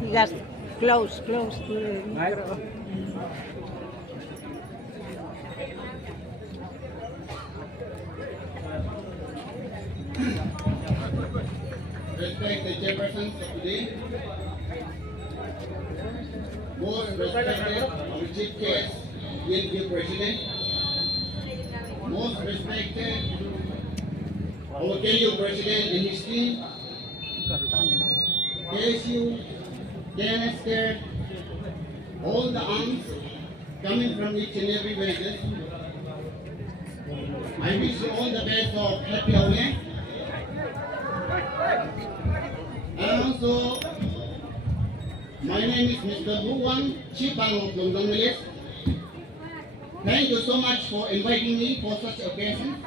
You guys close to the Respect the chairperson of today. Most respected our chief guest, the president. Most respected our KU president and his team. KSU, KNSK, all the arms coming from each and every villages. I wish you all the best of happy Aoleang. And also, my name is Mr. Lohwang, Chief of Longzang village. Thank you so much for inviting me for such occasion.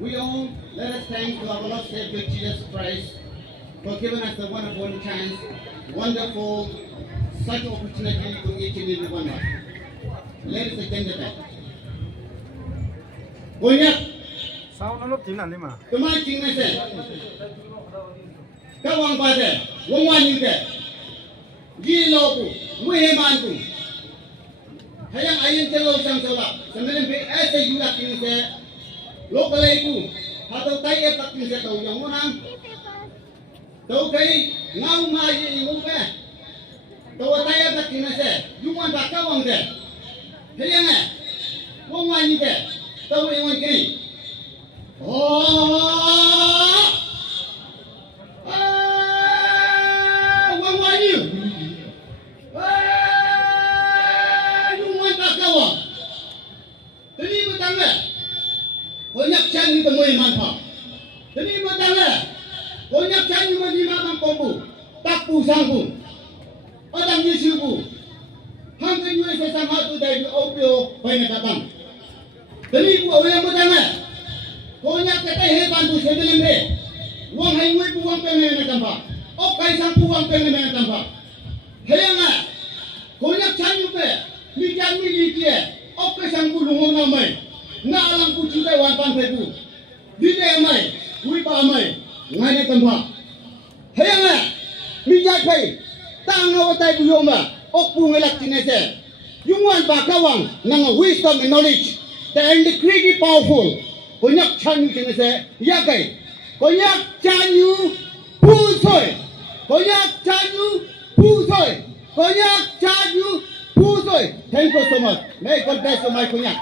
We all let us thank to our Lord Savior Jesus Christ for giving us the wonderful chance, wonderful such opportunity to each and every one of us. Ladies and gentlemen, Konyak Kemai Ching Nase Kawang Bade, Wongwan Yuke, Yi Loku, Muhemanku, Hayang Ayin Chelo Sang Sola, Semenin Be Asa Yudak King Se, Lokalaiku, Hato Tai Epak King Se Tau Yang Monang, Tau Kai, Ngau Ma Yi Muke, Tau Tai Epak King Se, Yuwan Bakawang De, Hayang Wongwan Yuke, Tau Ewan King. Monyü, tadi bertanya, konyak canggih temui manfaat. Tadi bertanya, konyak canggih menjimatkan kombu, tapu sangku, orang Yesuku, hanggan Yesus sama tu dari opio banyak datang. Tadi orang bertanya. Konyak kata hebat tu sebelum ni, uang highway tu uang pengen nampak, okai sang tu uang pengen nampak. Heyanga, konyak canggih pe, mijan mili dia, okai sang tu lungon namai, na alam tu cinta wan pan peku, dia amai, wipa amai, ngai nampak. Heyanga, mijan pe, tang awatai buyoma, okpu ngelak tinese, yungwan bakawang, nang wisdom and knowledge, the incredibly powerful. Konyak chanyu kena se, ya kai. Konyak chanyu pusoi. Konyak chanyu pusoi. Konyak chanyu pusoi. Thank you so much. May God bless you, my konyak.